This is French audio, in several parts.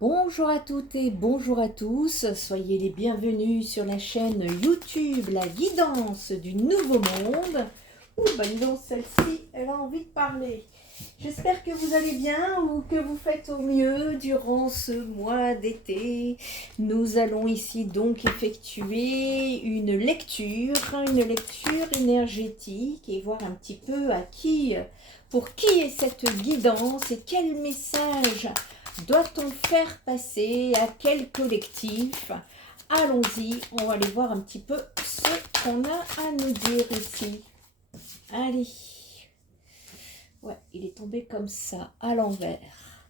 Bonjour à toutes et bonjour à tous, soyez les bienvenus sur la chaîne YouTube La Guidance du Nouveau Monde. Ouh, bah dis donc, celle-ci, elle a envie de parler. J'espère que vous allez bien ou que vous faites au mieux durant ce mois d'été. Nous allons ici donc effectuer une lecture énergétique et voir un petit peu pour qui est cette guidance et quel message doit-on faire passer à quel collectif? Allons-y, on va aller voir un petit peu ce qu'on a à nous dire ici. Allez. Ouais, il est tombé comme ça, à l'envers.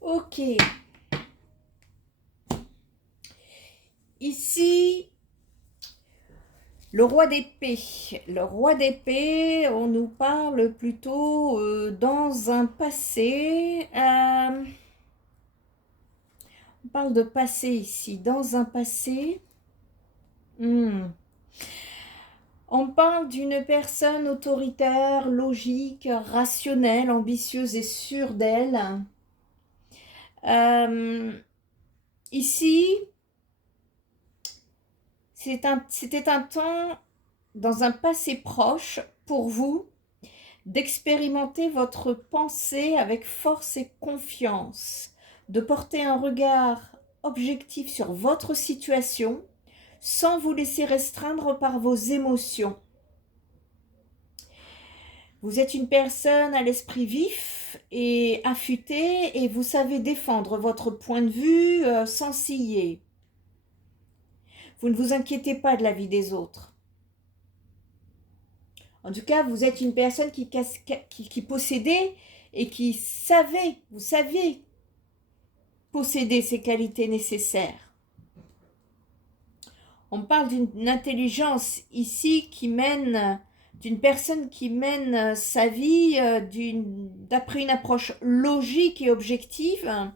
Ok. Ici, le roi d'épée. Le roi d'épée, on nous parle plutôt dans un passé. On parle de passé ici, dans un passé. On parle d'une personne autoritaire, logique, rationnelle, ambitieuse et sûre d'elle. Ici, c'était un temps, dans un passé proche, pour vous, d'expérimenter votre pensée avec force et confiance, de porter un regard objectif sur votre situation, sans vous laisser restreindre par vos émotions. Vous êtes une personne à l'esprit vif et affûté et vous savez défendre votre point de vue sans ciller. Vous ne vous inquiétez pas de la vie des autres. En tout cas, vous êtes une personne qui possédait et vous saviez posséder ces qualités nécessaires. On parle d'une intelligence ici d'une personne qui mène sa vie d'après une approche logique et objective.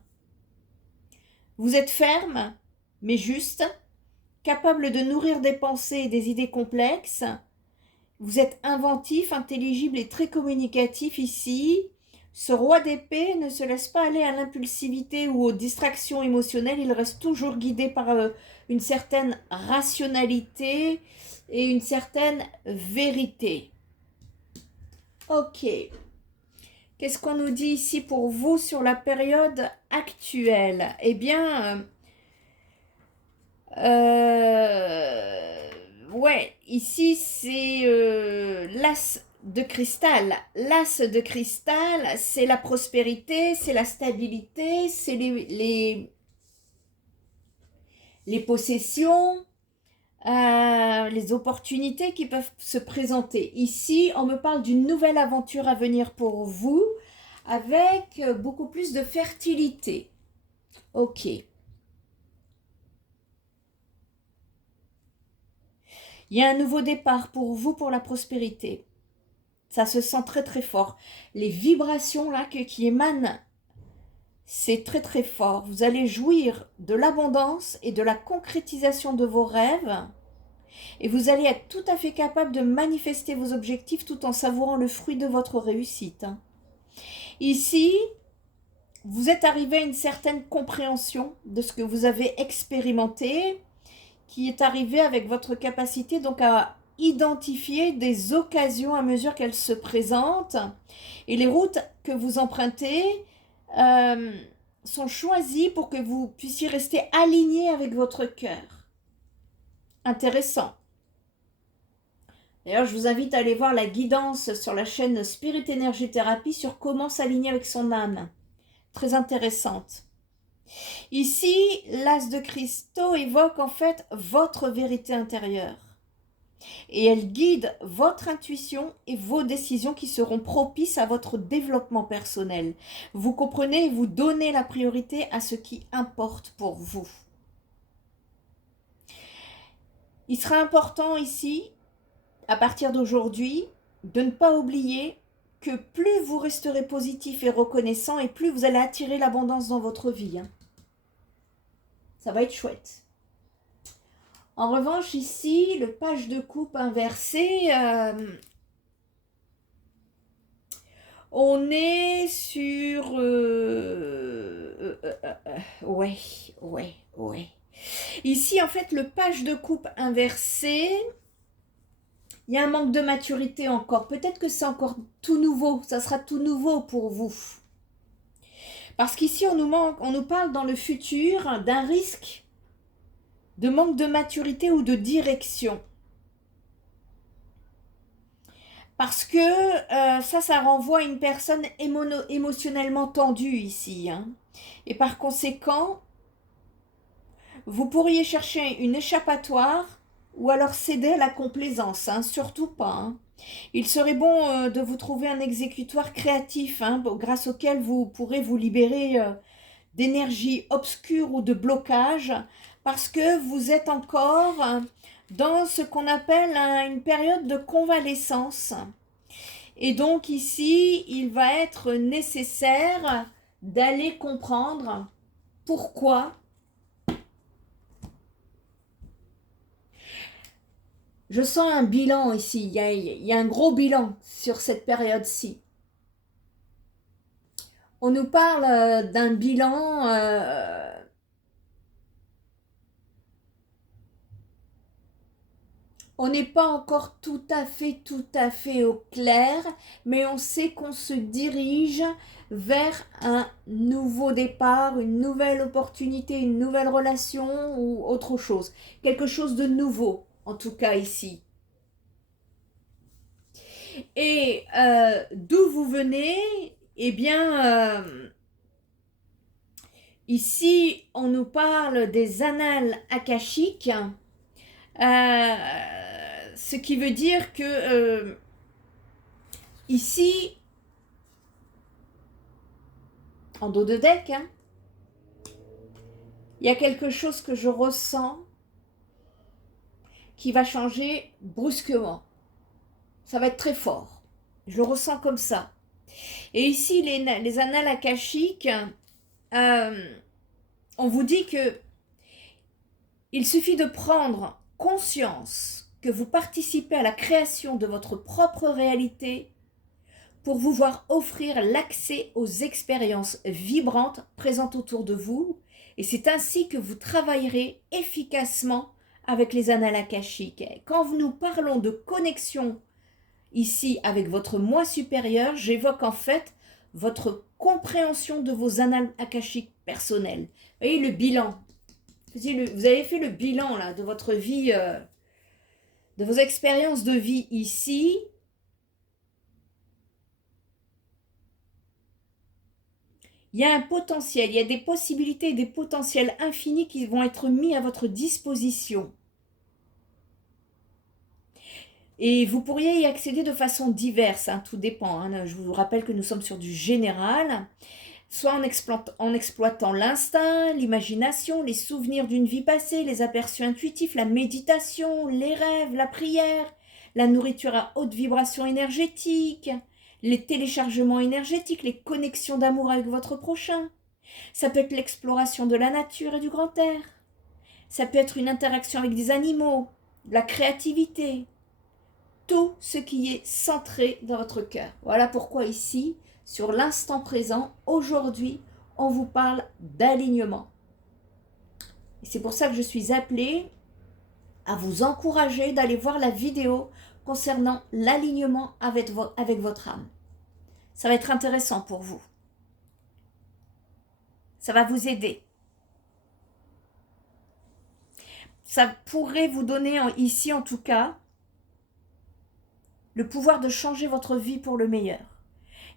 Vous êtes ferme, mais juste, capable de nourrir des pensées et des idées complexes. Vous êtes inventif, intelligible et très communicatif ici. Ce roi d'épée ne se laisse pas aller à l'impulsivité ou aux distractions émotionnelles. Il reste toujours guidé par une certaine rationalité et une certaine vérité. Ok. Qu'est-ce qu'on nous dit ici pour vous sur la période actuelle? Eh bien, ouais, ici c'est l'as de cristal. L'as de cristal, c'est la prospérité, c'est la stabilité, c'est les possessions, les opportunités qui peuvent se présenter. Ici, on me parle d'une nouvelle aventure à venir pour vous, avec beaucoup plus de fertilité. Ok. Il y a un nouveau départ pour vous, pour la prospérité. Ça se sent très très fort. Les vibrations là qui émanent, c'est très très fort. Vous allez jouir de l'abondance et de la concrétisation de vos rêves. Et vous allez être tout à fait capable de manifester vos objectifs tout en savourant le fruit de votre réussite. Ici, vous êtes arrivé à une certaine compréhension de ce que vous avez expérimenté, qui est arrivé avec votre capacité donc à identifier des occasions à mesure qu'elles se présentent. Et les routes que vous empruntez sont choisies pour que vous puissiez rester aligné avec votre cœur. Intéressant. D'ailleurs, je vous invite à aller voir la guidance sur la chaîne Spirit Energy Therapy sur comment s'aligner avec son âme. Très intéressante. Ici, l'as de cristaux évoque en fait votre vérité intérieure. Et elle guide votre intuition et vos décisions qui seront propices à votre développement personnel. Vous comprenez, vous donnez la priorité à ce qui importe pour vous. Il sera important ici, à partir d'aujourd'hui, de ne pas oublier que plus vous resterez positif et reconnaissant et plus vous allez attirer l'abondance dans votre vie. Ça va être chouette. En revanche, ici, le page de coupe inversé, on est sur... ouais, ouais, ouais. Ici, en fait, le page de coupe inversé, il y a un manque de maturité encore. Peut-être que c'est encore tout nouveau, ça sera tout nouveau pour vous. Parce qu'ici, on nous parle dans le futur d'un risque de manque de maturité ou de direction. Parce que ça renvoie à une personne émotionnellement tendue ici. Hein. Et par conséquent, vous pourriez chercher une échappatoire ou alors céder à la complaisance. Hein, surtout pas. Hein. Il serait bon de vous trouver un exécutoire créatif hein, grâce auquel vous pourrez vous libérer d'énergie obscure ou de blocage parce que vous êtes encore dans ce qu'on appelle une période de convalescence. Et donc ici, il va être nécessaire d'aller comprendre pourquoi je sens un bilan ici. Il y a un gros bilan sur cette période-ci. On nous parle d'un bilan on n'est pas encore tout à fait au clair, mais on sait qu'on se dirige vers un nouveau départ, une nouvelle opportunité, une nouvelle relation ou autre chose. Quelque chose de nouveau, en tout cas ici. Et d'où vous venez? Eh bien, ici, on nous parle des annales akashiques. Ce qui veut dire que ici, en dos de deck, hein, il y a quelque chose que je ressens qui va changer brusquement. Ça va être très fort. Je le ressens comme ça. Et ici, les annales akashiques, on vous dit que il suffit de prendre conscience que vous participez à la création de votre propre réalité pour vous voir offrir l'accès aux expériences vibrantes présentes autour de vous. Et c'est ainsi que vous travaillerez efficacement avec les annales akashiques. Quand nous parlons de connexion ici avec votre moi supérieur, j'évoque en fait votre compréhension de vos annales akashiques personnelles. Vous voyez le bilan. Vous avez fait le bilan là, de votre vie, de vos expériences de vie ici. Il y a un potentiel, il y a des possibilités, des potentiels infinis qui vont être mis à votre disposition. Et vous pourriez y accéder de façon diverse, hein, tout dépend. Hein. Je vous rappelle que nous sommes sur du général, soit en exploitant l'instinct, l'imagination, les souvenirs d'une vie passée, les aperçus intuitifs, la méditation, les rêves, la prière, la nourriture à haute vibration énergétique, les téléchargements énergétiques, les connexions d'amour avec votre prochain. Ça peut être l'exploration de la nature et du grand air. Ça peut être une interaction avec des animaux, de la créativité. Tout ce qui est centré dans votre cœur. Voilà pourquoi ici, sur l'instant présent, aujourd'hui, on vous parle d'alignement. Et c'est pour ça que je suis appelée à vous encourager d'aller voir la vidéo concernant l'alignement avec votre âme. Ça va être intéressant pour vous. Ça va vous aider. Ça pourrait vous donner ici, en tout cas, le pouvoir de changer votre vie pour le meilleur.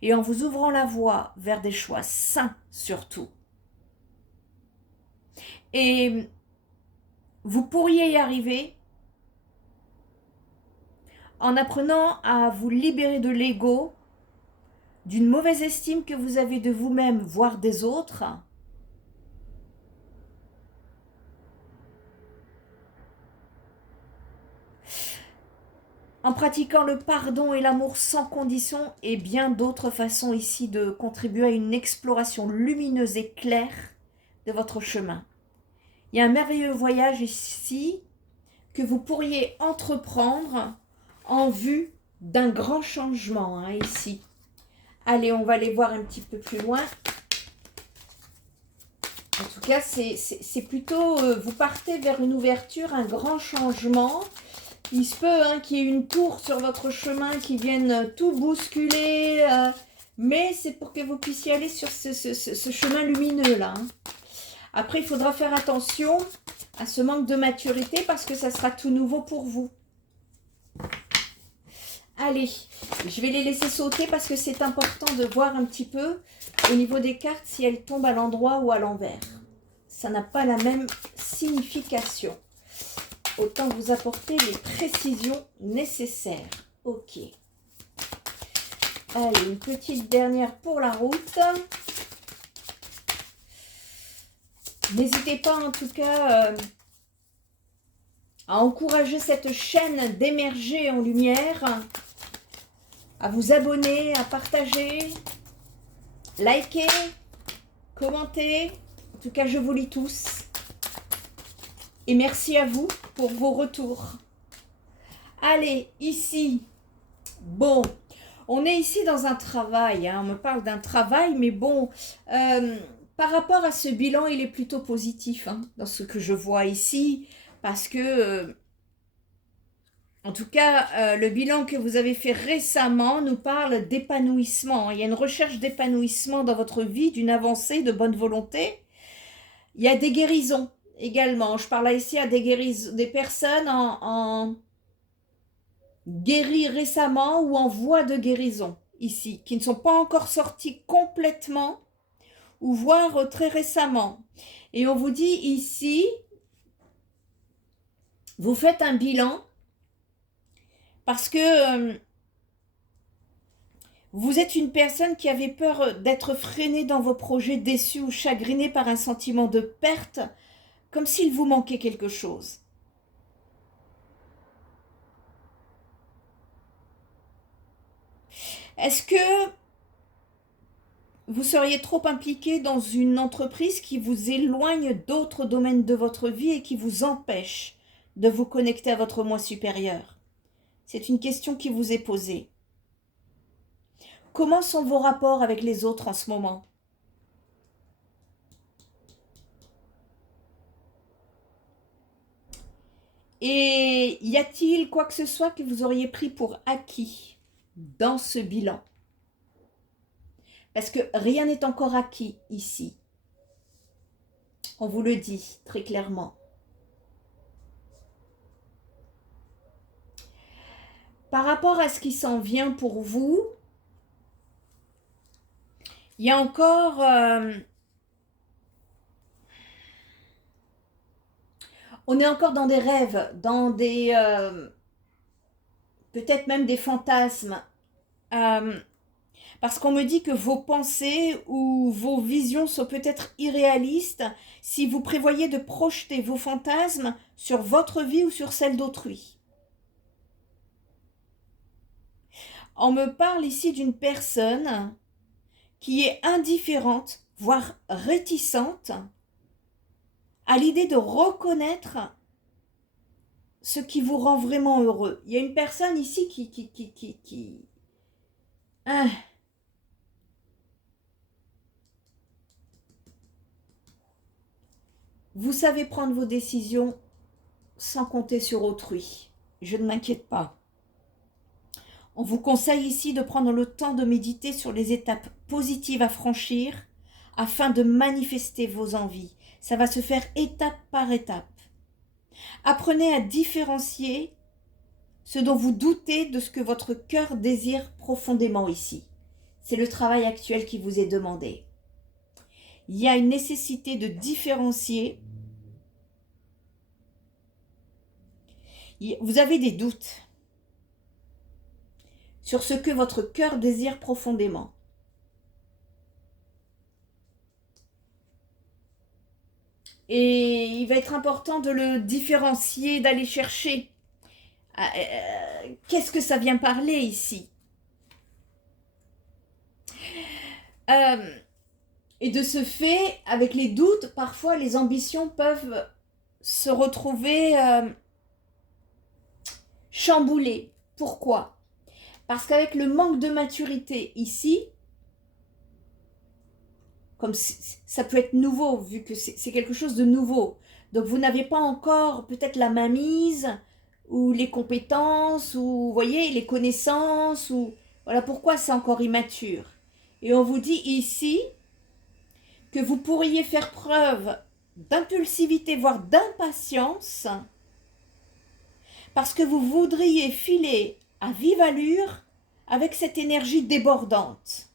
Et en vous ouvrant la voie vers des choix sains surtout. Et vous pourriez y arriver en apprenant à vous libérer de l'ego, d'une mauvaise estime que vous avez de vous-même, voire des autres. En pratiquant le pardon et l'amour sans condition et bien d'autres façons ici de contribuer à une exploration lumineuse et claire de votre chemin. Il y a un merveilleux voyage ici que vous pourriez entreprendre en vue d'un grand changement hein, ici. Allez, on va aller voir un petit peu plus loin. En tout cas, c'est plutôt, vous partez vers une ouverture, un grand changement. Il se peut hein, qu'il y ait une tour sur votre chemin qui vienne tout bousculer, mais c'est pour que vous puissiez aller sur ce chemin lumineux là. Hein. Après, il faudra faire attention à ce manque de maturité parce que ça sera tout nouveau pour vous. Allez, je vais les laisser sauter parce que c'est important de voir un petit peu au niveau des cartes si elles tombent à l'endroit ou à l'envers. Ça n'a pas la même signification. Autant vous apporter les précisions nécessaires. Ok. Allez, une petite dernière pour la route. N'hésitez pas en tout cas à encourager cette chaîne d'émerger en lumière, à vous abonner, à partager, liker, commenter. En tout cas, je vous lis tous. Et merci à vous pour vos retours. Allez, ici, bon, on est ici dans un travail, hein, on me parle d'un travail, mais bon, par rapport à ce bilan, il est plutôt positif, hein, dans ce que je vois ici, parce que, en tout cas, le bilan que vous avez fait récemment nous parle d'épanouissement. Il y a une recherche d'épanouissement dans votre vie, d'une avancée, de bonne volonté. Il y a des guérisons également. Je parle ici à des personnes en guéries récemment ou en voie de guérison, ici, qui ne sont pas encore sorties complètement ou voire très récemment. Et on vous dit ici, vous faites un bilan parce que vous êtes une personne qui avait peur d'être freinée dans vos projets, déçue ou chagrinée par un sentiment de perte, comme s'il vous manquait quelque chose. Est-ce que vous seriez trop impliqué dans une entreprise qui vous éloigne d'autres domaines de votre vie et qui vous empêche de vous connecter à votre moi supérieur? C'est une question qui vous est posée. Comment sont vos rapports avec les autres en ce moment? Et y a-t-il quoi que ce soit que vous auriez pris pour acquis dans ce bilan? Parce que rien n'est encore acquis ici. On vous le dit très clairement. Par rapport à ce qui s'en vient pour vous, il y a encore... on est encore dans des rêves, dans des... peut-être même des fantasmes. Parce qu'on me dit que vos pensées ou vos visions sont peut-être irréalistes si vous prévoyez de projeter vos fantasmes sur votre vie ou sur celle d'autrui. On me parle ici d'une personne qui est indifférente, voire réticente, à l'idée de reconnaître ce qui vous rend vraiment heureux. Il y a une personne ici qui vous savez prendre vos décisions sans compter sur autrui. Je ne m'inquiète pas. On vous conseille ici de prendre le temps de méditer sur les étapes positives à franchir afin de manifester vos envies. Ça va se faire étape par étape. Apprenez à différencier ce dont vous doutez de ce que votre cœur désire profondément ici. C'est le travail actuel qui vous est demandé. Il y a une nécessité de différencier. Vous avez des doutes sur ce que votre cœur désire profondément. Et il va être important de le différencier, d'aller chercher. Qu'est-ce que ça vient parler ici? Et de ce fait, avec les doutes, parfois les ambitions peuvent se retrouver chamboulées. Pourquoi? Parce qu'avec le manque de maturité ici, comme ça peut être nouveau, vu que c'est quelque chose de nouveau. Donc vous n'avez pas encore peut-être la mainmise, ou les compétences, ou vous voyez, les connaissances, ou voilà pourquoi c'est encore immature. Et on vous dit ici que vous pourriez faire preuve d'impulsivité, voire d'impatience, parce que vous voudriez filer à vive allure avec cette énergie débordante.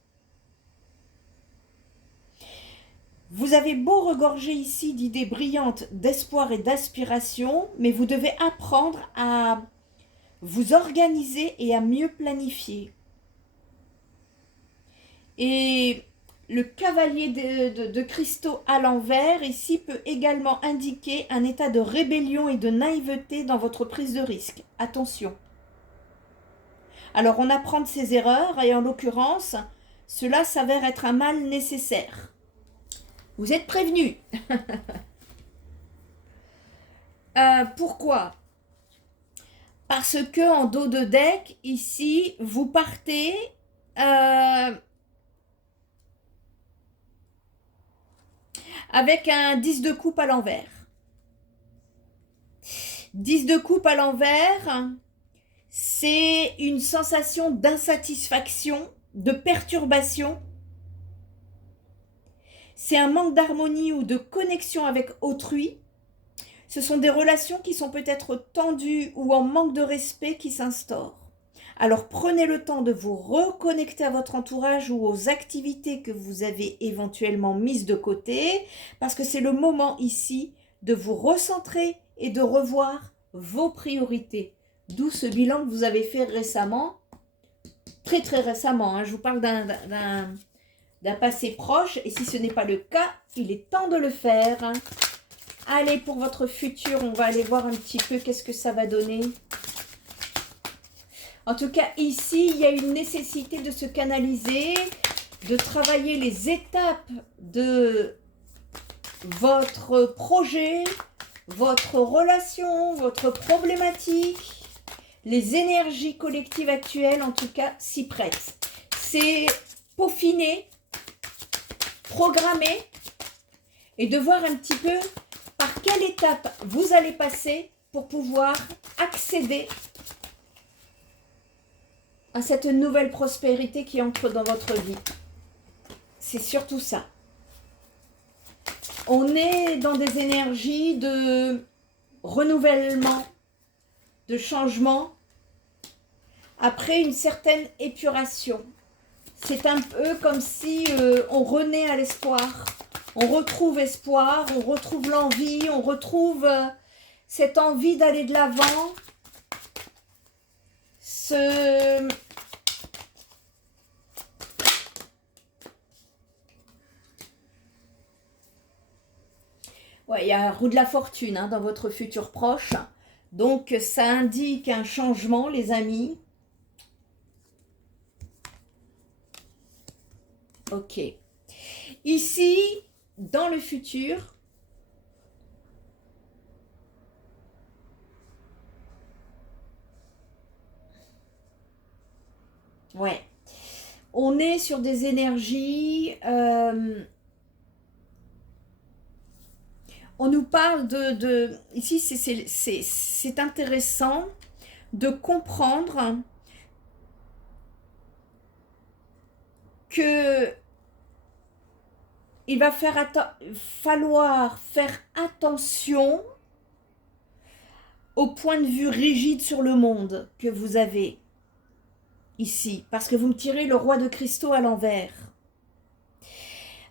Vous avez beau regorger ici d'idées brillantes, d'espoir et d'aspiration, mais vous devez apprendre à vous organiser et à mieux planifier. Et le cavalier de cristaux à l'envers, ici, peut également indiquer un état de rébellion et de naïveté dans votre prise de risque. Attention. Alors, on apprend de ses erreurs, et en l'occurrence, cela s'avère être un mal nécessaire. Vous êtes prévenus. Pourquoi? Parce que en dos de deck, ici, vous partez avec un 10 de coupe à l'envers. 10 de coupe à l'envers, c'est une sensation d'insatisfaction, de perturbation. C'est un manque d'harmonie ou de connexion avec autrui. Ce sont des relations qui sont peut-être tendues ou en manque de respect qui s'instaurent. Alors prenez le temps de vous reconnecter à votre entourage ou aux activités que vous avez éventuellement mises de côté, parce que c'est le moment ici de vous recentrer et de revoir vos priorités. D'où ce bilan que vous avez fait récemment, très très récemment, hein. Je vous parle d'un passé proche, et si ce n'est pas le cas, il est temps de le faire. Allez, pour votre futur, on va aller voir un petit peu qu'est-ce que ça va donner. En tout cas, ici, il y a une nécessité de se canaliser, de travailler les étapes de votre projet, votre relation, votre problématique. Les énergies collectives actuelles, en tout cas, s'y prêtent. C'est peaufiner, programmer et de voir un petit peu par quelle étape vous allez passer pour pouvoir accéder à cette nouvelle prospérité qui entre dans votre vie. C'est surtout ça. On est dans des énergies de renouvellement, de changement, après une certaine épuration. C'est un peu comme si on renaît à l'espoir. On retrouve espoir, on retrouve l'envie, on retrouve cette envie d'aller de l'avant. Ouais, il y a la roue de la fortune hein, dans votre futur proche. Donc, ça indique un changement, les amis. Ok. Ici, dans le futur, ouais, on est sur des énergies... on nous parle ici, c'est intéressant de comprendre que il va falloir faire attention au point de vue rigide sur le monde que vous avez ici, parce que vous me tirez le roi de cristaux à l'envers.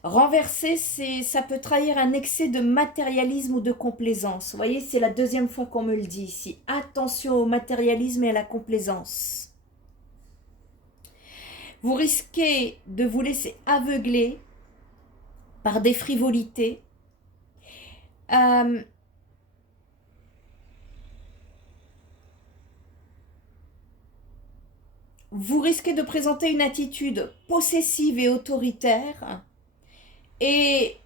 Renverser, ça peut trahir un excès de matérialisme ou de complaisance. Vous voyez, c'est la deuxième fois qu'on me le dit ici. Attention au matérialisme et à la complaisance. Vous risquez de vous laisser aveugler par des frivolités. Vous risquez de présenter une attitude possessive et autoritaire et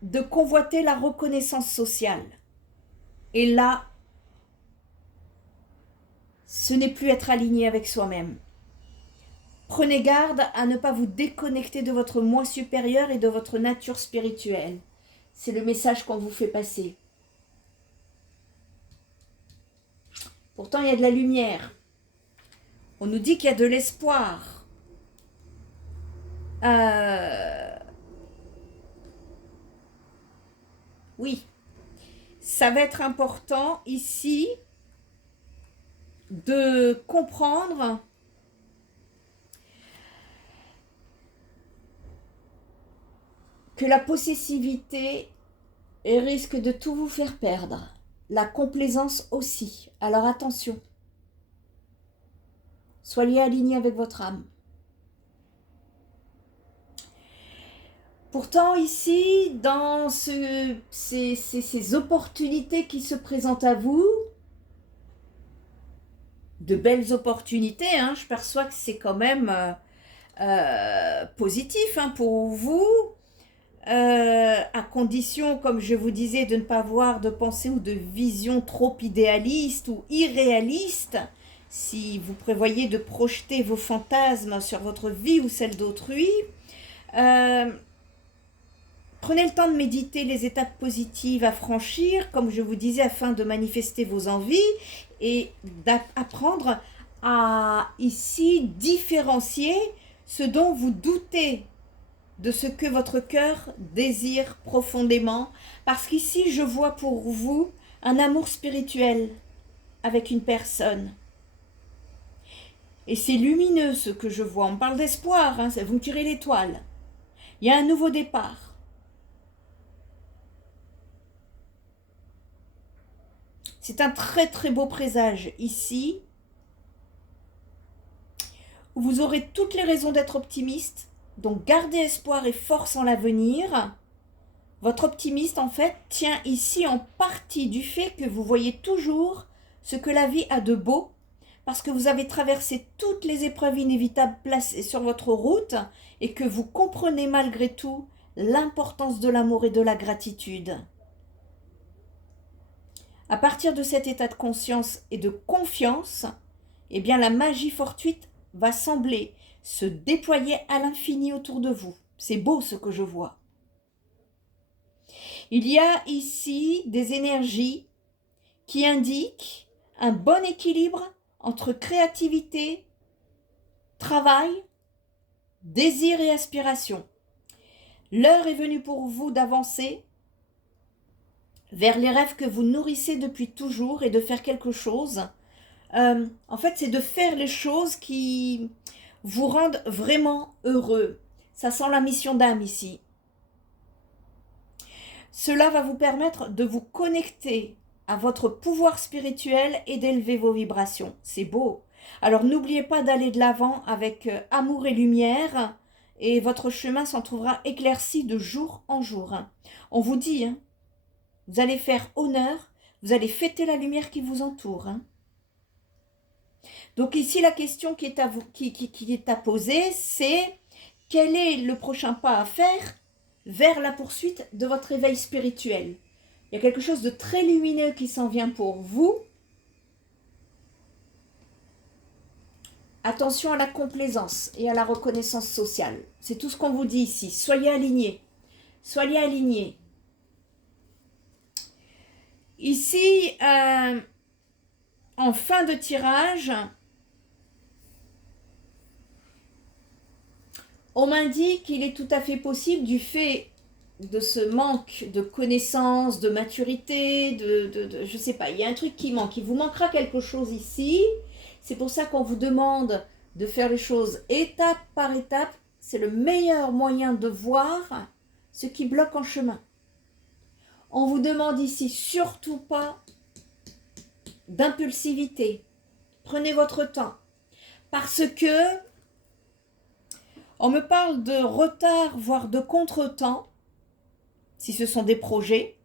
de convoiter la reconnaissance sociale. Et là, ce n'est plus être aligné avec soi-même. Prenez garde à ne pas vous déconnecter de votre moi supérieur et de votre nature spirituelle. C'est le message qu'on vous fait passer. Pourtant, il y a de la lumière. On nous dit qu'il y a de l'espoir. Oui, ça va être important ici de comprendre que la possessivité risque de tout vous faire perdre. La complaisance aussi. Alors attention. Soyez alignés avec votre âme. Pourtant ici, dans ces opportunités qui se présentent à vous, de belles opportunités, hein, je perçois que c'est quand même positif hein, pour vous, à condition, comme je vous disais, de ne pas avoir de pensée ou de vision trop idéaliste ou irréaliste. Si vous prévoyez de projeter vos fantasmes sur votre vie ou celle d'autrui, prenez le temps de méditer les étapes positives à franchir, comme je vous disais, afin de manifester vos envies et d'apprendre à ici différencier ce dont vous doutez de ce que votre cœur désire profondément. Parce qu'ici, je vois pour vous un amour spirituel avec une personne. Et c'est lumineux ce que je vois. On parle d'espoir, hein, vous me tirez l'étoile. Il y a un nouveau départ. C'est un très très beau présage ici, où vous aurez toutes les raisons d'être optimiste. Donc gardez espoir et force en l'avenir. Votre optimisme en fait tient ici en partie du fait que vous voyez toujours ce que la vie a de beau, parce que vous avez traversé toutes les épreuves inévitables placées sur votre route et que vous comprenez malgré tout l'importance de l'amour et de la gratitude. À partir de cet état de conscience et de confiance, eh bien la magie fortuite va sembler se déployer à l'infini autour de vous. C'est beau ce que je vois. Il y a ici des énergies qui indiquent un bon équilibre entre créativité, travail, désir et aspiration. L'heure est venue pour vous d'avancer vers les rêves que vous nourrissez depuis toujours et de faire quelque chose. En fait, c'est de faire les choses qui vous rendent vraiment heureux. Ça sent la mission d'âme ici. Cela va vous permettre de vous connecter à votre pouvoir spirituel et d'élever vos vibrations. C'est beau. Alors n'oubliez pas d'aller de l'avant avec amour et lumière et votre chemin s'en trouvera éclairci de jour en jour. On vous dit, hein, vous allez faire honneur, vous allez fêter la lumière qui vous entoure. Hein. Donc ici, la question qui est à poser, c'est quel est le prochain pas à faire vers la poursuite de votre éveil spirituel. Il y a quelque chose de très lumineux qui s'en vient pour vous. Attention à la complaisance et à la reconnaissance sociale. C'est tout ce qu'on vous dit ici. Soyez alignés. Soyez alignés. Ici, en fin de tirage, on m'indique qu'il est tout à fait possible, du fait de ce manque de connaissances, de maturité, je sais pas, il y a un truc qui manque, il vous manquera quelque chose ici. C'est pour ça qu'on vous demande de faire les choses étape par étape. C'est le meilleur moyen de voir ce qui bloque en chemin. On vous demande ici surtout pas d'impulsivité. Prenez votre temps. Parce que on me parle de retard, voire de contretemps, si ce sont des projets.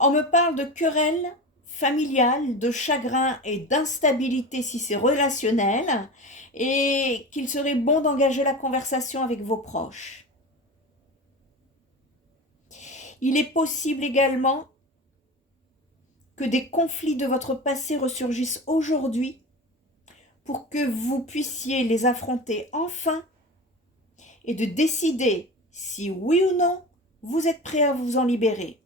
On me parle de querelles familiales, de chagrin et d'instabilité si c'est relationnel, et qu'il serait bon d'engager la conversation avec vos proches. Il est possible également que des conflits de votre passé ressurgissent aujourd'hui pour que vous puissiez les affronter enfin et de décider si oui ou non vous êtes prêt à vous en libérer.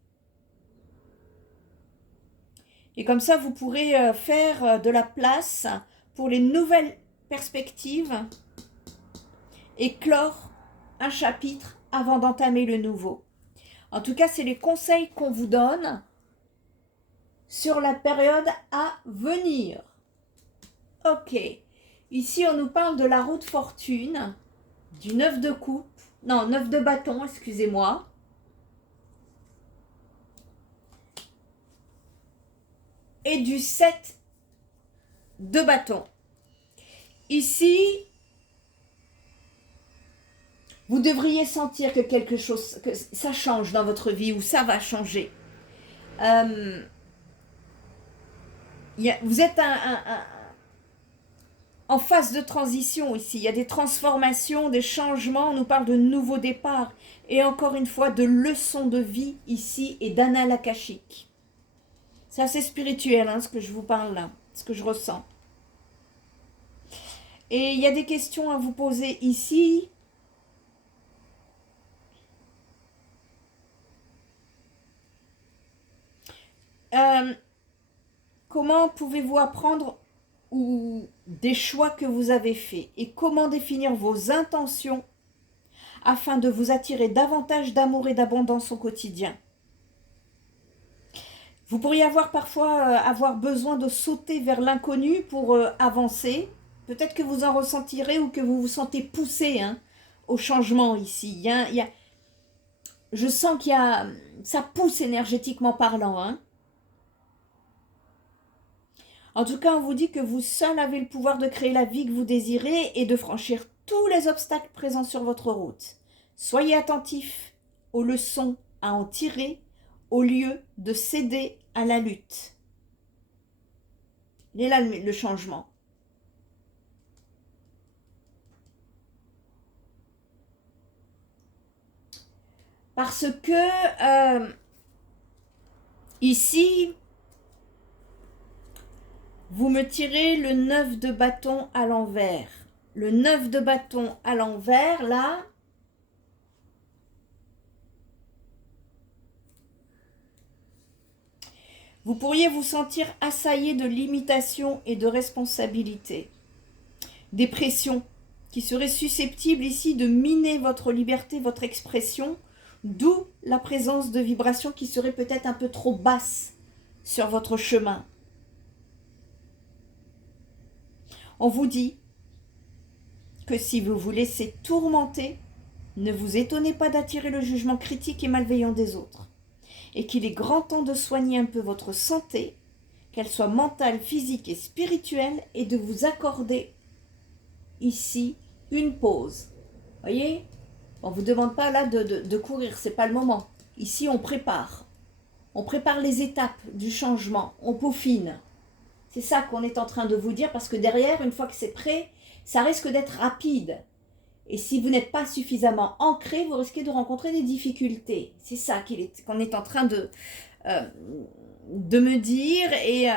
Et comme ça, vous pourrez faire de la place pour les nouvelles perspectives et clore un chapitre avant d'entamer le nouveau. En tout cas, c'est les conseils qu'on vous donne sur la période à venir. Ok, ici on nous parle de la roue de fortune, du 9 de coupe, non 9 de bâton, excusez-moi. Et du 7 de bâton. Ici, vous devriez sentir que quelque chose, que ça change dans votre vie ou ça va changer. Vous êtes en phase de transition ici. Il y a des transformations, des changements. On nous parle de nouveaux départs. Et encore une fois, de leçons de vie ici et d'annales akashiques. C'est assez spirituel ce que je vous parle là, ce que je ressens. Et il y a des questions à vous poser ici. Comment pouvez-vous apprendre ou des choix que vous avez faits et comment définir vos intentions afin de vous attirer davantage d'amour et d'abondance au quotidien. Vous pourriez parfois avoir besoin de sauter vers l'inconnu pour avancer. Peut-être que vous en ressentirez ou que vous vous sentez poussé au changement ici. Je sens ça pousse énergétiquement parlant. En tout cas, on vous dit que vous seul avez le pouvoir de créer la vie que vous désirez et de franchir tous les obstacles présents sur votre route. Soyez attentifs aux leçons à en tirer au lieu de céder à la lutte. Il est là le changement. Parce que ici, vous me tirez le 9 de bâton à l'envers. Le 9 de bâton à l'envers, là, vous pourriez vous sentir assailli de limitations et de responsabilités. Des pressions qui seraient susceptibles ici de miner votre liberté, votre expression, d'où la présence de vibrations qui seraient peut-être un peu trop basses sur votre chemin. On vous dit que si vous vous laissez tourmenter, ne vous étonnez pas d'attirer le jugement critique et malveillant des autres, et qu'il est grand temps de soigner un peu votre santé, qu'elle soit mentale, physique et spirituelle, et de vous accorder ici une pause. Voyez, on ne vous demande pas là de courir, c'est pas le moment. Ici, on prépare. On prépare les étapes du changement, on peaufine. C'est ça qu'on est en train de vous dire, parce que derrière, une fois que c'est prêt, ça risque d'être rapide. Et si vous n'êtes pas suffisamment ancré, vous risquez de rencontrer des difficultés. C'est ça qu'on est en train de me dire. Et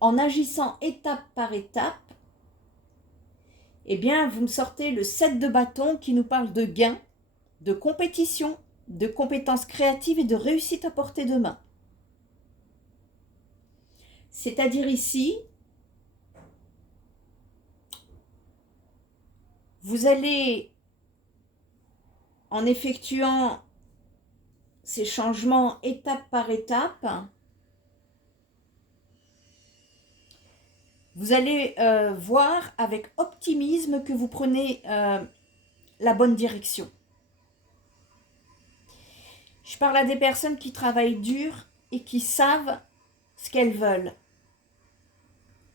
en agissant étape par étape, eh bien, vous me sortez le 7 de bâton qui nous parle de gains, de compétition, de compétences créatives et de réussite à portée de main. C'est-à-dire ici, vous allez, en effectuant ces changements étape par étape, vous allez voir avec optimisme que vous prenez la bonne direction. Je parle à des personnes qui travaillent dur et qui savent ce qu'elles veulent.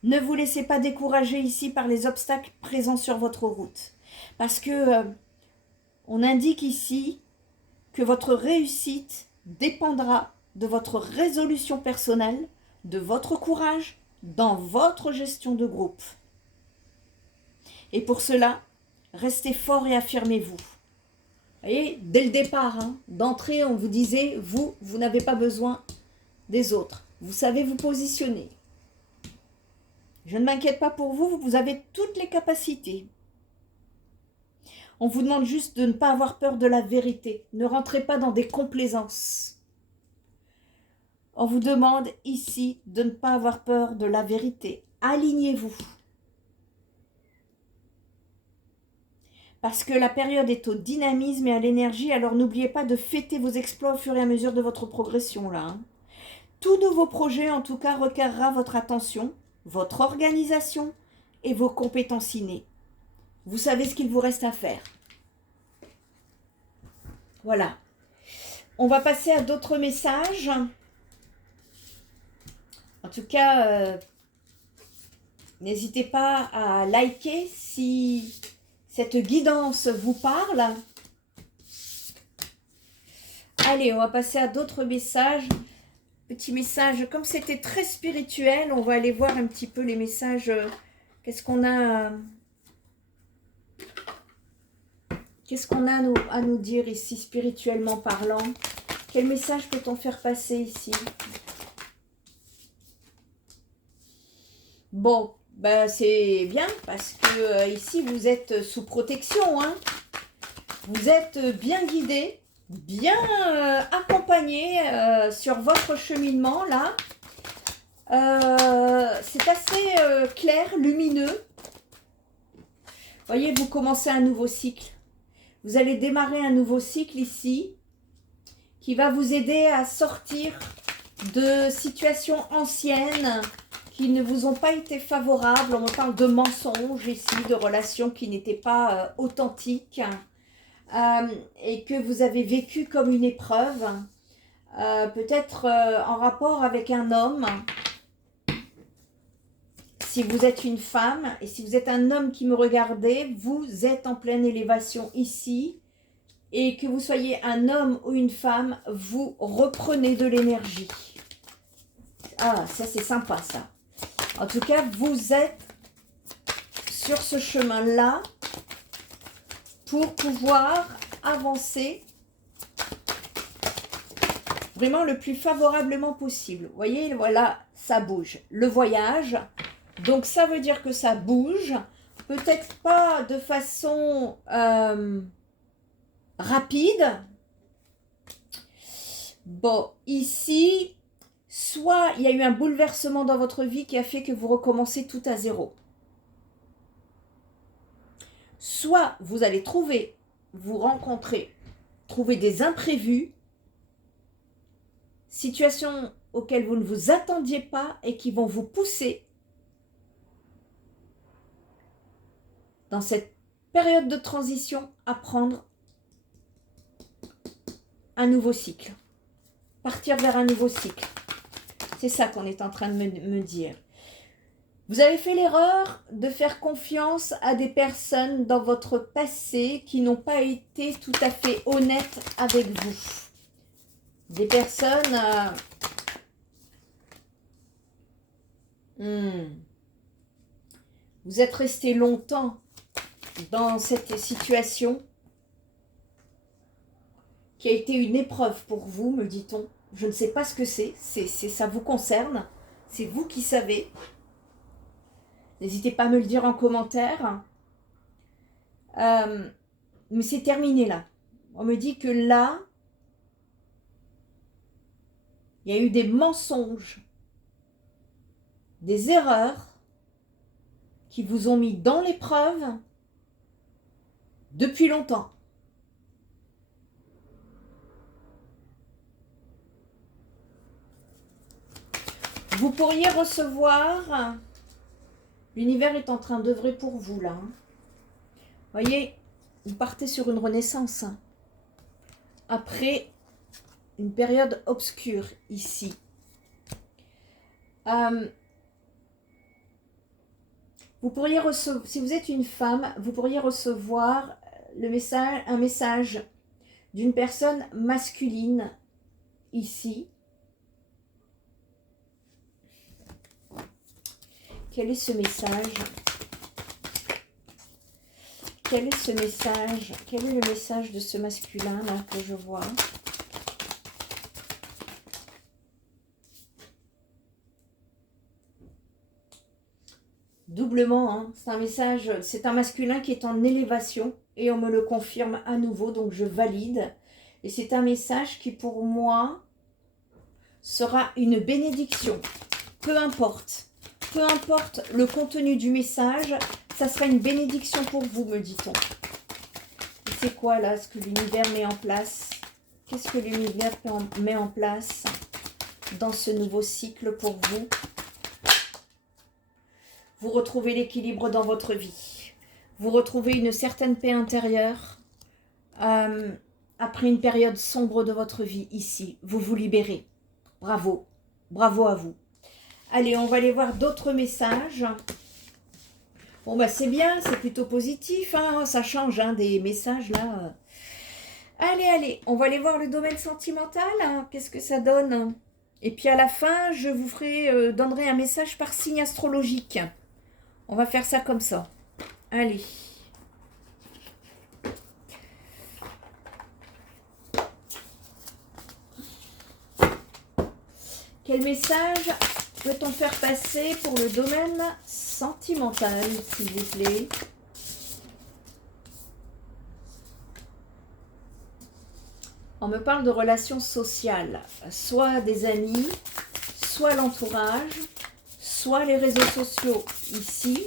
Ne vous laissez pas décourager ici par les obstacles présents sur votre route. Parce que on indique ici que votre réussite dépendra de votre résolution personnelle, de votre courage dans votre gestion de groupe. Et pour cela, restez fort et affirmez-vous. Vous voyez, dès le départ, d'entrée, on vous disait, vous n'avez pas besoin des autres. Vous savez vous positionner. Je ne m'inquiète pas pour vous, vous avez toutes les capacités. On vous demande juste de ne pas avoir peur de la vérité. Ne rentrez pas dans des complaisances. On vous demande ici de ne pas avoir peur de la vérité. Alignez-vous. Parce que la période est au dynamisme et à l'énergie, alors n'oubliez pas de fêter vos exploits au fur et à mesure de votre progression là. Tout nouveau projet en tout cas requerra votre attention, votre organisation et vos compétences innées. Vous savez ce qu'il vous reste à faire. Voilà. On va passer à d'autres messages. En tout cas, n'hésitez pas à liker si cette guidance vous parle. Allez, on va passer à d'autres messages. Petit message, comme c'était très spirituel, on va aller voir un petit peu les messages. Qu'est-ce qu'on a à nous dire ici, spirituellement parlant? Quel message peut-on faire passer ici? Bon, ben c'est bien parce que ici vous êtes sous protection, hein. Vous êtes bien guidé, bien accompagné sur votre cheminement là. C'est assez clair, lumineux. Voyez, vous commencez un nouveau cycle. Vous allez démarrer un nouveau cycle ici qui va vous aider à sortir de situations anciennes qui ne vous ont pas été favorables. On me parle de mensonges ici, de relations qui n'étaient pas authentiques et que vous avez vécu comme une épreuve, peut-être en rapport avec un homme. Si vous êtes une femme et si vous êtes un homme qui me regardez, vous êtes en pleine élévation ici. Et que vous soyez un homme ou une femme, vous reprenez de l'énergie. Ah, ça c'est sympa ça. En tout cas, vous êtes sur ce chemin-là pour pouvoir avancer vraiment le plus favorablement possible. Vous voyez, voilà, ça bouge. Le voyage, donc ça veut dire que ça bouge. Peut-être pas de façon rapide. Bon, ici, soit il y a eu un bouleversement dans votre vie qui a fait que vous recommencez tout à zéro. Soit vous allez trouver des imprévus, situations auxquelles vous ne vous attendiez pas et qui vont vous pousser dans cette période de transition à prendre un nouveau cycle. Partir vers un nouveau cycle. C'est ça qu'on est en train de me dire. Vous avez fait l'erreur de faire confiance à des personnes dans votre passé qui n'ont pas été tout à fait honnêtes avec vous. Des personnes... Vous êtes resté longtemps dans cette situation qui a été une épreuve pour vous, me dit-on. Je ne sais pas ce que c'est, ça vous concerne, c'est vous qui savez. N'hésitez pas à me le dire en commentaire. Mais c'est terminé là. On me dit que là, il y a eu des mensonges, des erreurs qui vous ont mis dans l'épreuve depuis longtemps. Vous pourriez recevoir... L'univers est en train d'œuvrer pour vous, là. Voyez, vous partez sur une renaissance. Après une période obscure, ici. Vous pourriez recevoir... Si vous êtes une femme, vous pourriez recevoir un message d'une personne masculine, ici. Quel est ce message? Quel est ce message? Quel est le message de ce masculin là que je vois? doublement, hein. C'est un message, c'est un masculin qui est en élévation et on me le confirme à nouveau, donc je valide. Et c'est un message qui pour moi sera une bénédiction. Peu importe le contenu du message, ça sera une bénédiction pour vous, me dit-on. Et c'est quoi là ce que l'univers met en place? Qu'est-ce que l'univers met en place dans ce nouveau cycle pour vous? Vous retrouvez l'équilibre dans votre vie. Vous retrouvez une certaine paix intérieure. Après une période sombre de votre vie ici, vous vous libérez. Bravo. Bravo à vous. Allez, on va aller voir d'autres messages. Bon, bah c'est bien, c'est plutôt positif. Hein, ça change hein, des messages là. Allez, on va aller voir le domaine sentimental. Hein, qu'est-ce que ça donne? Et puis à la fin, je vous donnerai un message par signe astrologique. On va faire ça comme ça. Allez. Quel message peut-on faire passer pour le domaine sentimental, s'il vous plaît? On me parle de relations sociales, soit des amis, soit l'entourage, soit les réseaux sociaux ici.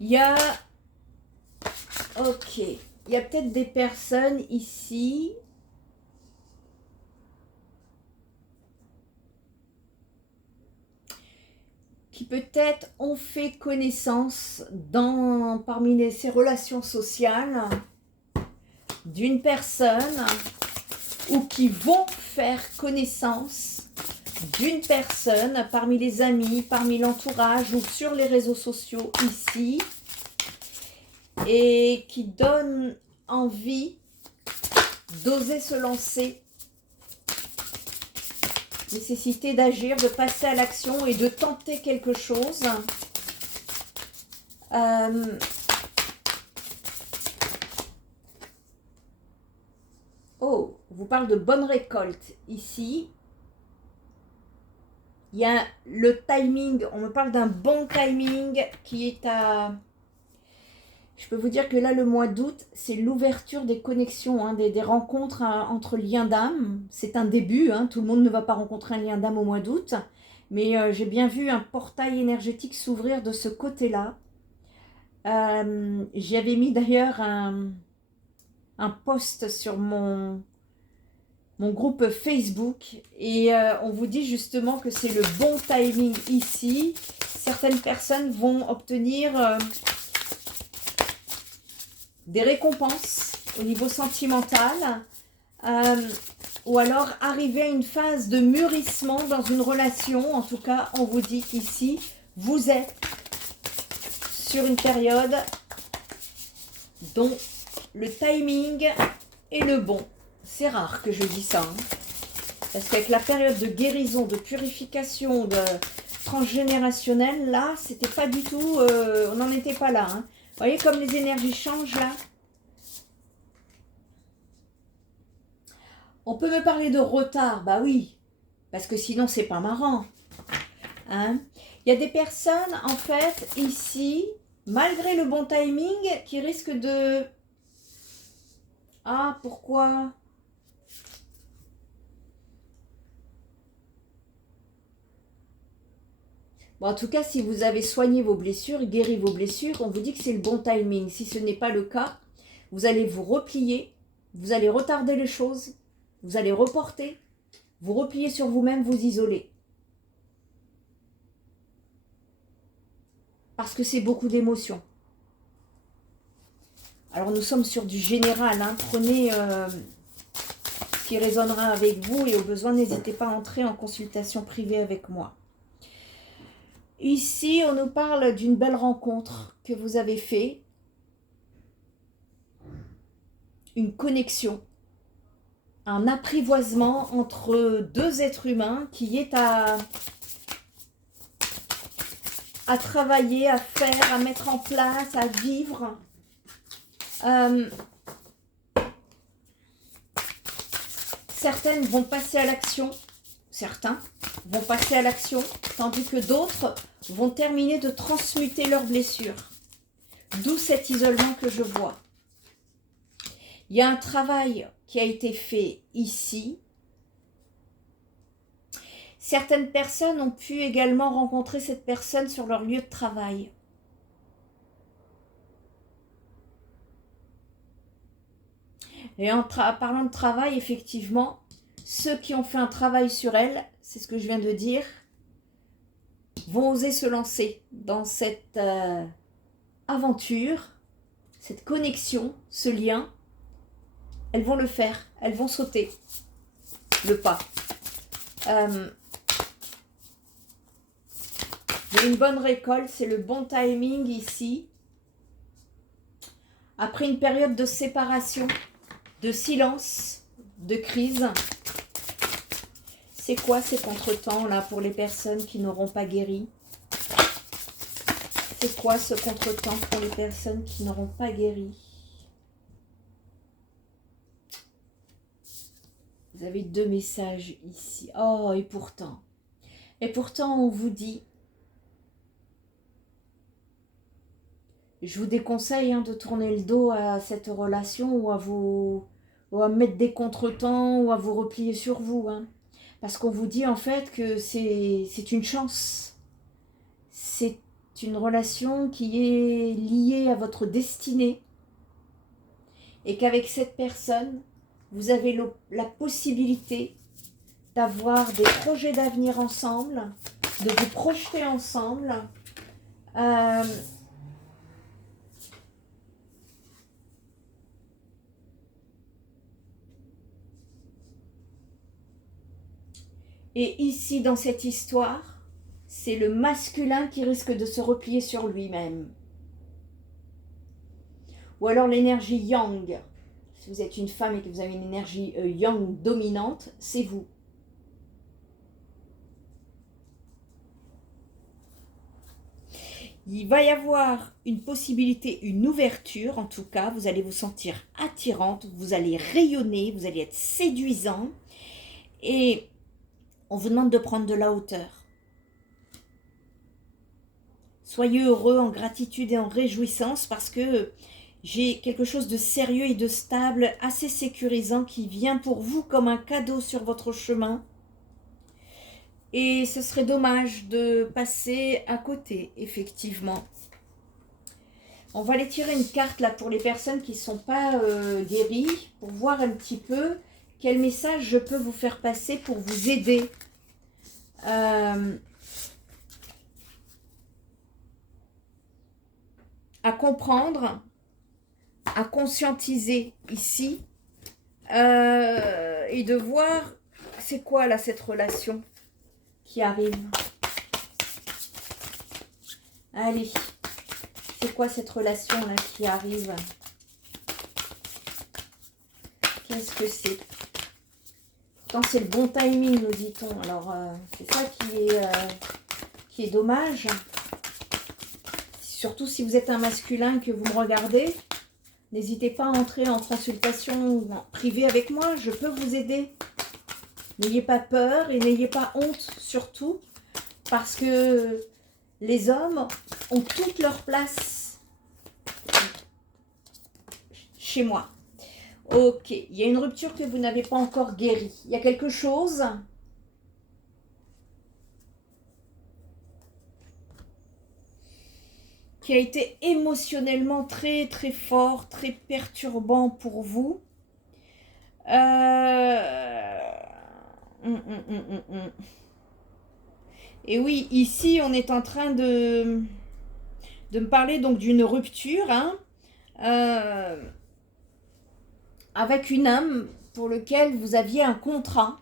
Il y a... Ok. Il y a peut-être des personnes ici... qui peut-être ont fait connaissance parmi ces relations sociales d'une personne ou qui vont faire connaissance d'une personne parmi les amis, parmi l'entourage ou sur les réseaux sociaux ici et qui donne envie d'oser se lancer. Nécessité d'agir, de passer à l'action et de tenter quelque chose. Oh, on vous parle de bonne récolte ici. Il y a le timing, on me parle d'un bon timing qui est à... Je peux vous dire que là, le mois d'août, c'est l'ouverture des connexions, hein, des rencontres entre liens d'âme. C'est un début, hein, tout le monde ne va pas rencontrer un lien d'âme au mois d'août. Mais j'ai bien vu un portail énergétique s'ouvrir de ce côté-là. J'y avais mis d'ailleurs un post sur mon groupe Facebook. Et on vous dit justement que c'est le bon timing ici. Certaines personnes vont obtenir... des récompenses au niveau sentimental ou alors arriver à une phase de mûrissement dans une relation. En tout cas, on vous dit qu'ici, vous êtes sur une période dont le timing est le bon. C'est rare que je dis ça, hein, parce qu'avec la période de guérison, de purification, de transgénérationnelle, là, c'était pas du tout, on n'en était pas là, hein. Vous voyez comme les énergies changent là? On peut me parler de retard, bah oui, parce que sinon c'est pas marrant. Hein? Il y a des personnes en fait ici, malgré le bon timing, qui risquent de... Ah, pourquoi? Bon, en tout cas, si vous avez soigné vos blessures, guéri vos blessures, on vous dit que c'est le bon timing. Si ce n'est pas le cas, vous allez vous replier, vous allez retarder les choses, vous allez reporter, vous replier sur vous-même, vous isoler. Parce que c'est beaucoup d'émotions. Alors nous sommes sur du général, hein. Prenez ce qui résonnera avec vous et au besoin, n'hésitez pas à entrer en consultation privée avec moi. Ici, on nous parle d'une belle rencontre que vous avez faite. Une connexion, un apprivoisement entre deux êtres humains qui est à travailler, à faire, à mettre en place, à vivre. certaines vont passer à l'action, certains vont passer à l'action, tandis que d'autres vont terminer de transmuter leurs blessures. D'où cet isolement que je vois. Il y a un travail qui a été fait ici. Certaines personnes ont pu également rencontrer cette personne sur leur lieu de travail. Et en parlant de travail, effectivement, ceux qui ont fait un travail sur elle, c'est ce que je viens de dire, vont oser se lancer dans cette aventure, cette connexion, ce lien. Elles vont le faire, elles vont sauter le pas. Il y a une bonne récolte, c'est le bon timing ici. Après une période de séparation, de silence, de crise. C'est quoi ces contretemps là pour les personnes qui n'auront pas guéri? C'est quoi ce contretemps pour les personnes qui n'auront pas guéri? Vous avez 2 messages ici. Oh, et pourtant on vous dit, je vous déconseille de tourner le dos à cette relation ou à mettre des contretemps ou à vous replier sur vous. Parce qu'on vous dit en fait que c'est une chance. C'est une relation qui est liée à votre destinée. Et qu'avec cette personne, vous avez la possibilité d'avoir des projets d'avenir ensemble, de vous projeter ensemble. Et ici, dans cette histoire, c'est le masculin qui risque de se replier sur lui-même. Ou alors l'énergie yang. Si vous êtes une femme et que vous avez une énergie yang dominante, c'est vous. Il va y avoir une possibilité, une ouverture en tout cas. Vous allez vous sentir attirante, vous allez rayonner, vous allez être séduisant. Et on vous demande de prendre de la hauteur. Soyez heureux en gratitude et en réjouissance parce que j'ai quelque chose de sérieux et de stable, assez sécurisant qui vient pour vous comme un cadeau sur votre chemin. Et ce serait dommage de passer à côté, effectivement. On va aller tirer une carte là pour les personnes qui ne sont pas guéries, pour voir un petit peu quel message je peux vous faire passer pour vous aider. À comprendre, à conscientiser ici et de voir c'est quoi là cette relation qui arrive. Allez, c'est quoi cette relation là qui arrive? Qu'est-ce que c'est? Pourtant c'est le bon timing, nous dit-on. Alors c'est ça qui est dommage. Surtout si vous êtes un masculin que vous me regardez, n'hésitez pas à entrer en consultation ou en privé avec moi, je peux vous aider. N'ayez pas peur et n'ayez pas honte surtout, parce que les hommes ont toute leur place chez moi. Ok, il y a une rupture que vous n'avez pas encore guérie. Il y a quelque chose qui a été émotionnellement très très fort, très perturbant pour vous. Et oui, ici on est en train de me parler donc d'une rupture avec une âme pour lequel vous aviez un contrat.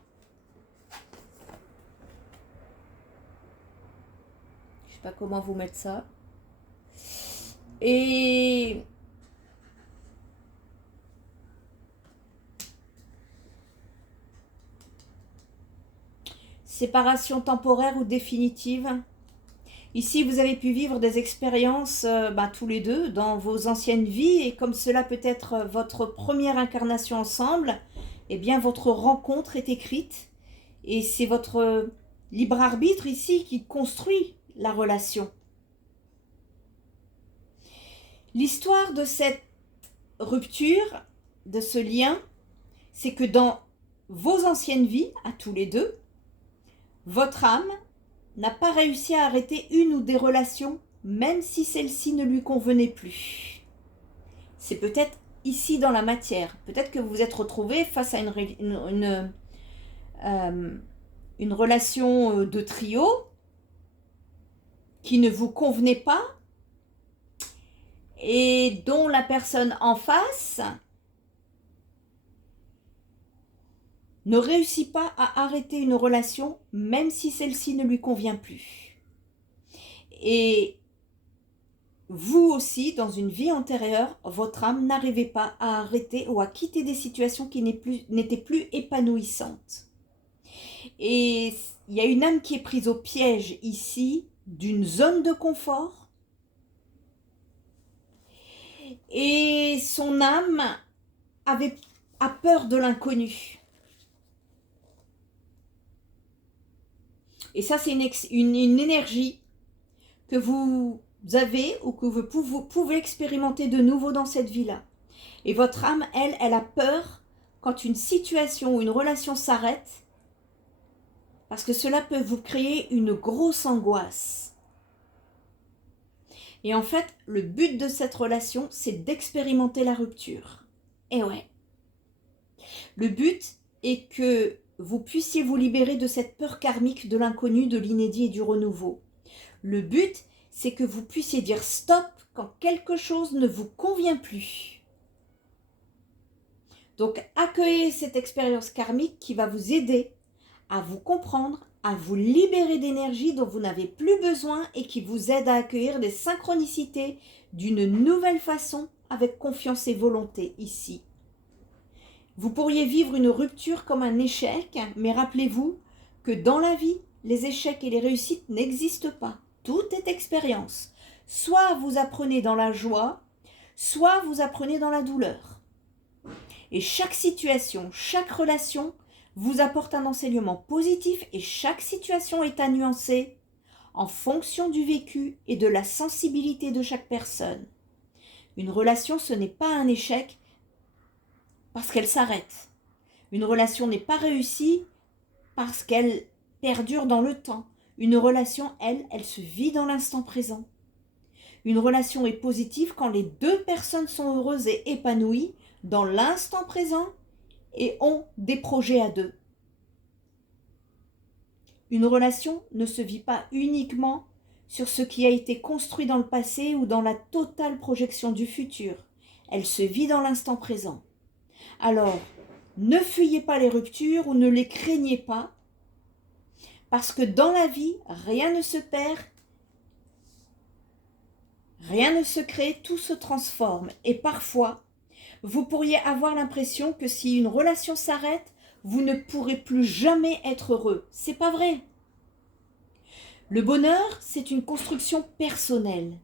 Je sais pas comment vous mettre ça. Et séparation temporaire ou définitive. Ici, vous avez pu vivre des expériences tous les deux dans vos anciennes vies et comme cela peut être votre première incarnation ensemble, eh bien votre rencontre est écrite et c'est votre libre arbitre ici qui construit la relation. L'histoire de cette rupture, de ce lien, c'est que dans vos anciennes vies, à tous les deux, votre âme n'a pas réussi à arrêter une ou des relations, même si celle-ci ne lui convenait plus. C'est peut-être ici dans la matière. Peut-être que vous vous êtes retrouvé face à une relation de trio qui ne vous convenait pas et dont la personne en face ne réussit pas à arrêter une relation même si celle-ci ne lui convient plus. Et vous aussi, dans une vie antérieure, votre âme n'arrivait pas à arrêter ou à quitter des situations qui n'étaient plus épanouissantes. Et il y a une âme qui est prise au piège ici d'une zone de confort. Et son âme a peur de l'inconnu. Et ça, c'est une énergie que vous avez ou que vous pouvez expérimenter de nouveau dans cette vie-là. Et votre âme, elle a peur quand une situation ou une relation s'arrête, parce que cela peut vous créer une grosse angoisse. Et en fait, le but de cette relation, c'est d'expérimenter la rupture. Et ouais. Le but est que vous puissiez vous libérer de cette peur karmique de l'inconnu, de l'inédit et du renouveau. Le but, c'est que vous puissiez dire stop quand quelque chose ne vous convient plus. Donc, accueillez cette expérience karmique qui va vous aider à vous comprendre, à vous libérer d'énergie dont vous n'avez plus besoin et qui vous aide à accueillir des synchronicités d'une nouvelle façon avec confiance et volonté ici. Vous pourriez vivre une rupture comme un échec, mais rappelez-vous que dans la vie, les échecs et les réussites n'existent pas. Tout est expérience. Soit vous apprenez dans la joie, soit vous apprenez dans la douleur. Et chaque situation, chaque relation vous apporte un enseignement positif et chaque situation est à nuancer en fonction du vécu et de la sensibilité de chaque personne. Une relation, ce n'est pas un échec parce qu'elle s'arrête. Une relation n'est pas réussie parce qu'elle perdure dans le temps. Une relation, elle se vit dans l'instant présent. Une relation est positive quand les deux personnes sont heureuses et épanouies dans l'instant présent et ont des projets à deux. Une relation ne se vit pas uniquement sur ce qui a été construit dans le passé ou dans la totale projection du futur. Elle se vit dans l'instant présent. Alors, ne fuyez pas les ruptures ou ne les craignez pas, parce que dans la vie, rien ne se perd, rien ne se crée, tout se transforme. Et parfois, vous pourriez avoir l'impression que si une relation s'arrête, vous ne pourrez plus jamais être heureux. C'est pas vrai. Le bonheur, c'est une construction personnelle.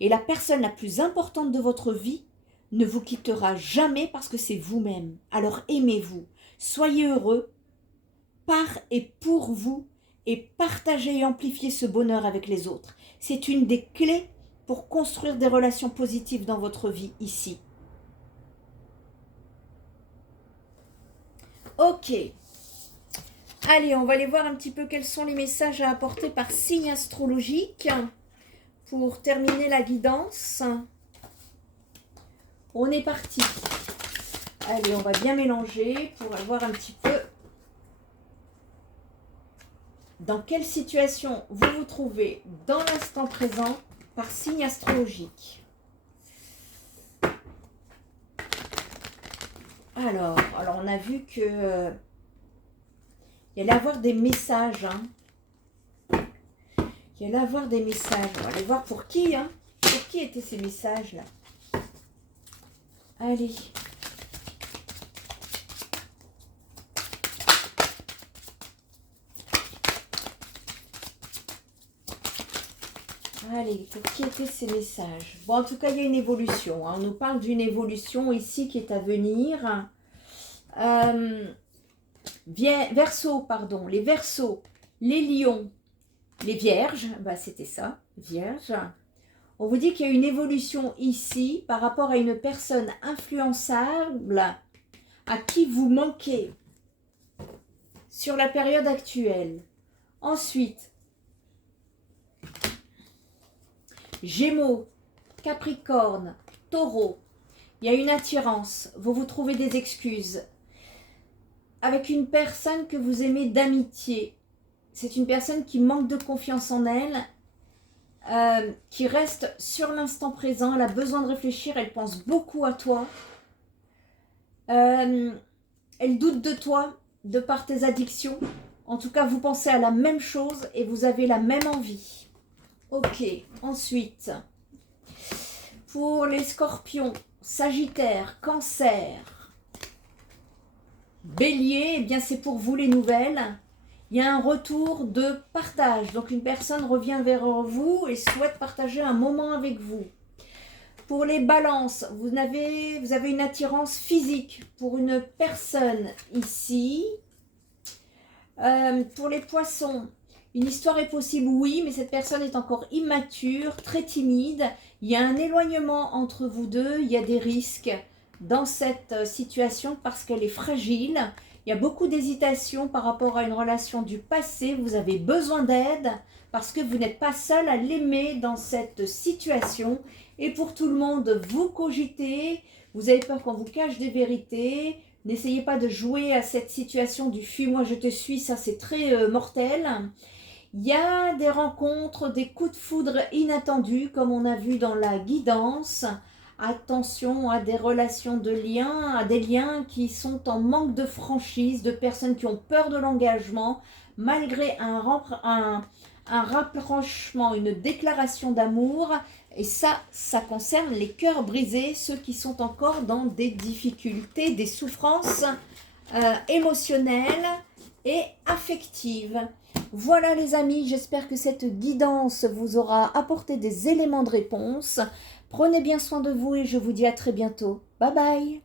Et la personne la plus importante de votre vie ne vous quittera jamais parce que c'est vous-même. Alors aimez-vous, soyez heureux, par et pour vous, et partagez et amplifiez ce bonheur avec les autres. C'est une des clés pour construire des relations positives dans votre vie ici. Ok. Allez, on va aller voir un petit peu quels sont les messages à apporter par signe astrologique pour terminer la guidance. On est parti. Allez, on va bien mélanger pour voir un petit peu dans quelle situation vous vous trouvez dans l'instant présent par signe astrologique. Alors on a vu que il y allait avoir des messages. Il y allait avoir des messages. On va aller voir pour qui. Pour qui étaient ces messages-là. Allez. Allez, pour qui étaient ces messages? Bon, en tout cas, il y a une évolution. On nous parle d'une évolution ici qui est à venir. Verseau, pardon, les Verseaux, les Lions, les Vierges, bah c'était ça, Vierge. On vous dit qu'il y a une évolution ici par rapport à une personne influençable à qui vous manquez sur la période actuelle. Ensuite, Gémeaux, Capricorne, Taureau, il y a une attirance, vous vous trouvez des excuses avec une personne que vous aimez d'amitié. C'est une personne qui manque de confiance en elle, qui reste sur l'instant présent, elle a besoin de réfléchir, elle pense beaucoup à toi. Elle doute de toi, de par tes addictions. En tout cas, vous pensez à la même chose et vous avez la même envie. Ok, ensuite, pour les Scorpions, Sagittaire, Cancer, Bélier, eh bien c'est pour vous les nouvelles. Il y a un retour de partage. Donc une personne revient vers vous et souhaite partager un moment avec vous. Pour les balances, vous avez une attirance physique pour une personne ici. Pour les poissons, une histoire est possible, oui, mais cette personne est encore immature, très timide. Il y a un éloignement entre vous deux, il y a des risques dans cette situation parce qu'elle est fragile. Il y a beaucoup d'hésitation par rapport à une relation du passé. Vous avez besoin d'aide parce que vous n'êtes pas seul à l'aimer dans cette situation. Et pour tout le monde, vous cogitez, vous avez peur qu'on vous cache des vérités. N'essayez pas de jouer à cette situation du fuis-moi je te suis, ça c'est très mortel. Il y a des rencontres, des coups de foudre inattendus comme on a vu dans la guidance. Attention à des relations de liens, à des liens qui sont en manque de franchise, de personnes qui ont peur de l'engagement, malgré un rapprochement, une déclaration d'amour. Et ça concerne les cœurs brisés, ceux qui sont encore dans des difficultés, des souffrances émotionnelles et affectives. Voilà les amis, j'espère que cette guidance vous aura apporté des éléments de réponse. Prenez bien soin de vous et je vous dis à très bientôt. Bye bye.